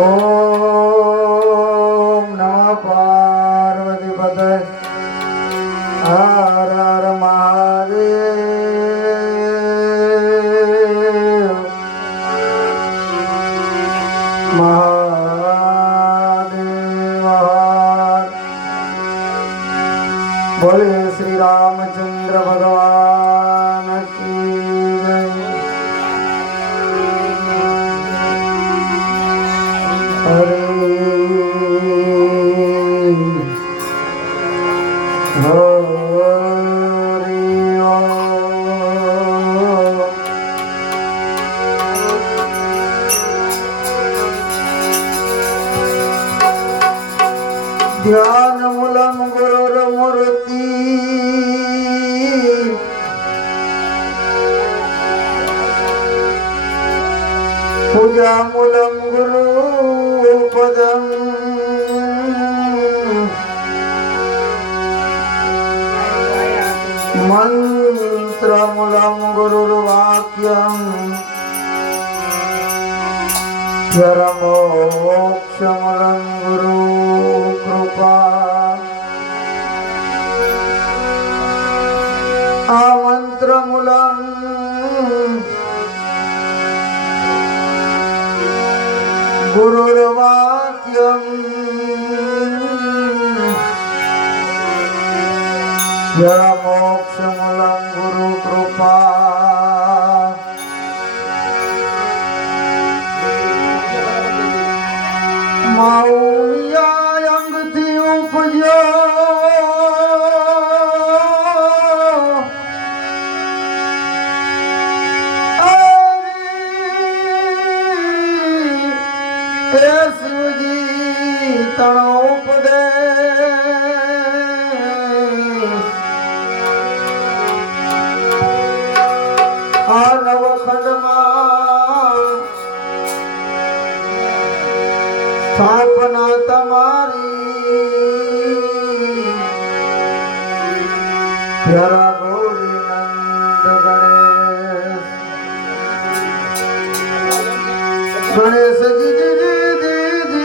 ઓમ નમઃ પાર્વતી પતય હર હર મહાદેવ મહાદેવ બોલે શ્રી રામચંદ્ર ભગવાન કી જય। હરે ध्यान मूलम गुरुर्मूर्ति पूजा मूलम गुरुपदम मंत्र मूलम गुरुर्वाक्यम मोक्ष मूलम गुरु कृपा आमंत्र मूलम गुरुर्वाक्यम मोक्ष मूलम गुरु कृपा माऊया अंग थी उपजो शिवजी तणो उपदे आ नवखंड स्थापना तमारी प्यारा गौरी नंद गणेश गणेश जी जी जी जी जी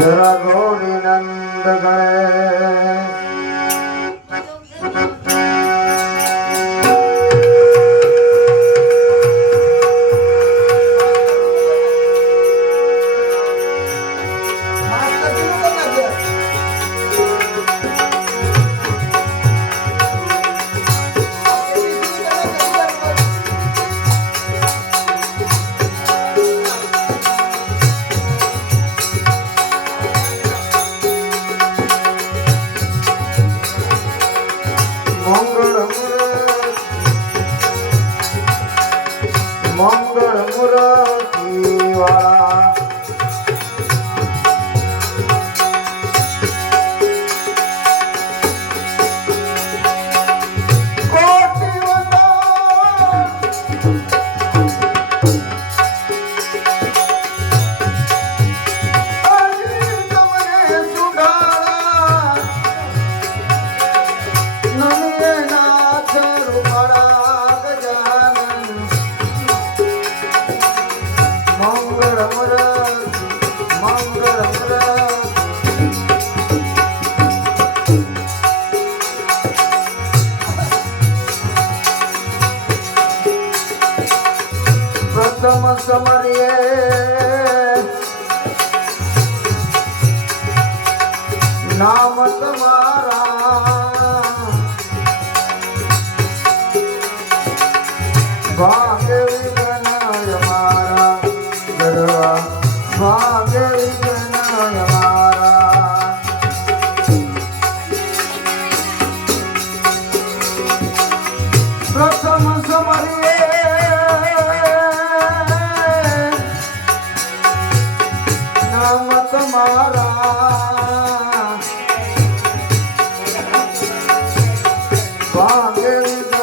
जरा गौरी नंद गणेश मंगल मूर्ति वाला कोटि प्रथम समरिये नाम तुम्हारा भाग्य विघ्न हमारा गढ़वा भाग्य विघ्न हमारा प्रथम समरिये नाम तुम्हारा भाग्य विघ्न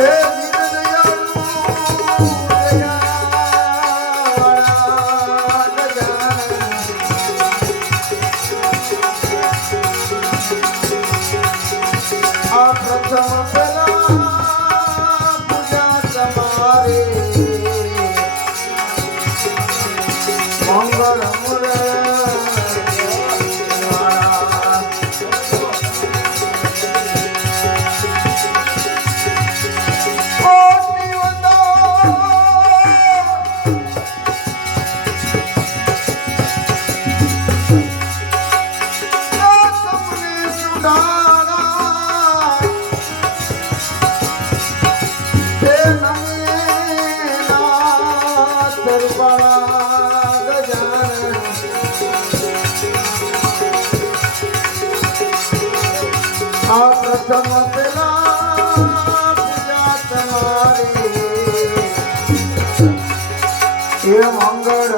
એ દીનદયાળુ દયાવાળા ગજાનન આ પ્રથમ પેલા પૂજા તમારે મંગળ આ પ્રથમ પેલા પૂજા તમારી એ મંગળ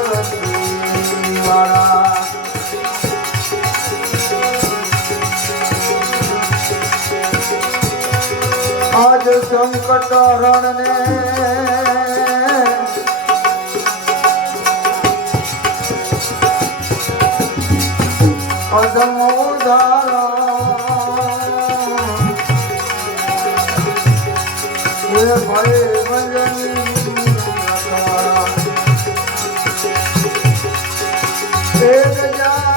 મૂર્તિ વાળા આજ સંકટ હરણ ને અધમ ઉદાહરણ ભાઈ ભજન એક જાનન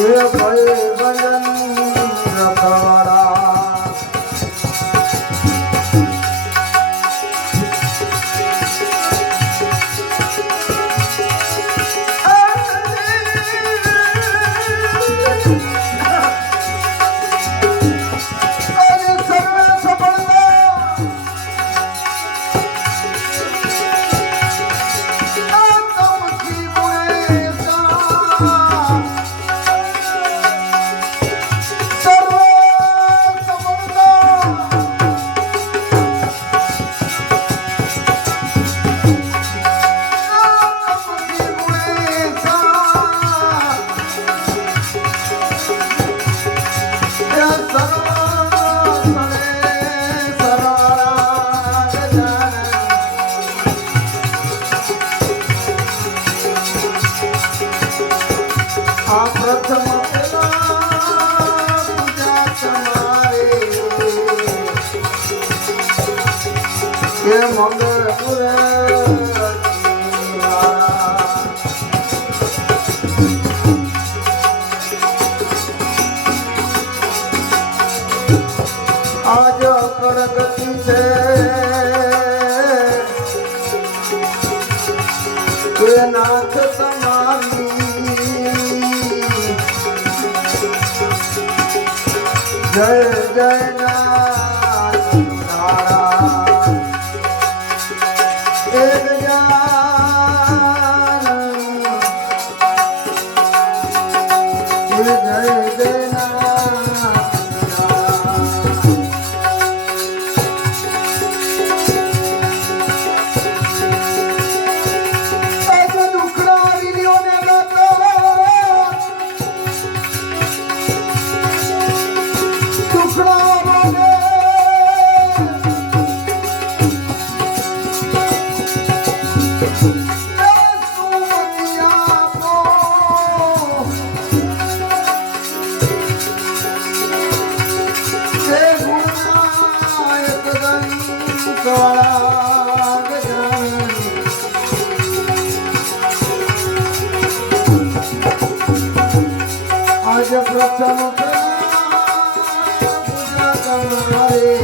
એ ભાઈ ભજન રખવાડા આ પ્રથમ પેલા પૂજા તમારે એ મંગળ આજ પ્રગતિ છે કે નાથ તમારી જય જય નાથ નારાયણ એક જાનન જય જય નાથ આજ પ્રથમ પૂજા તમારે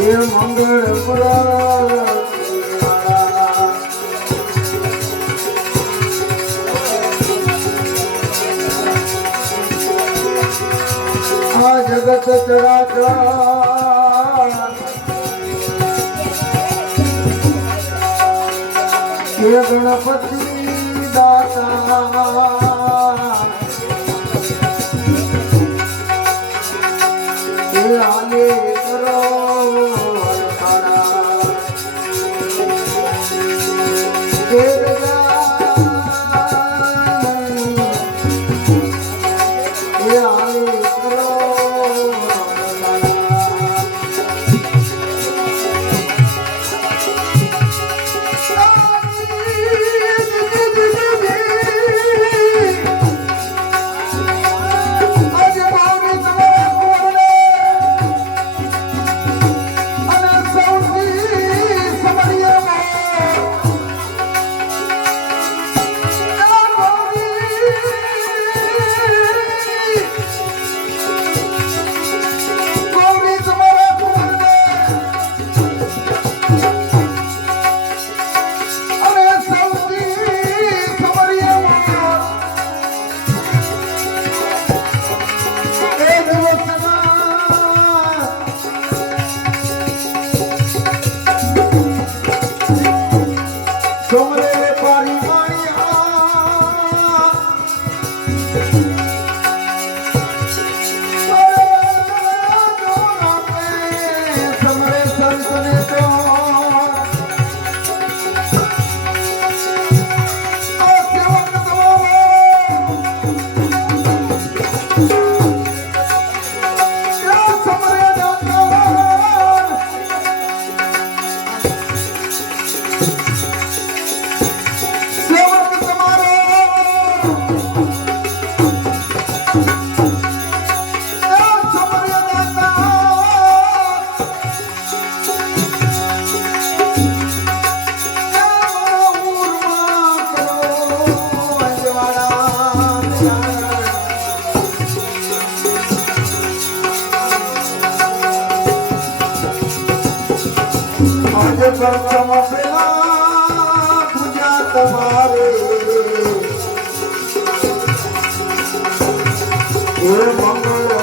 એ મંગળ આ જગત ચરાચર એ ગણપતિ દાતા એ આલે કરો પરચમ પેલા પૂજા તમારે એ મંગળ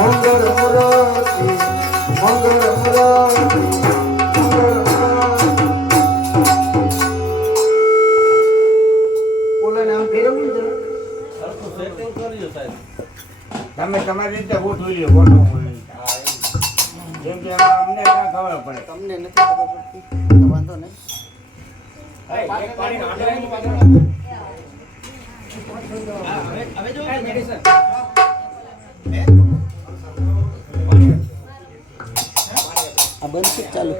મંગળ મૂર્તિ મંગળ મૂર્તિ ઓલા નામ ફેરવું ને સેટિંગ કર્યું સાહેબ. તમે તમારી રીતે ગોઠવી લ્યો ગોઠવું જેમ કે અમને કાં ખબર પડે તમને નથી ખબર પડતી વાંધો નહીં ચાલો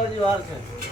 હજી વાર છે.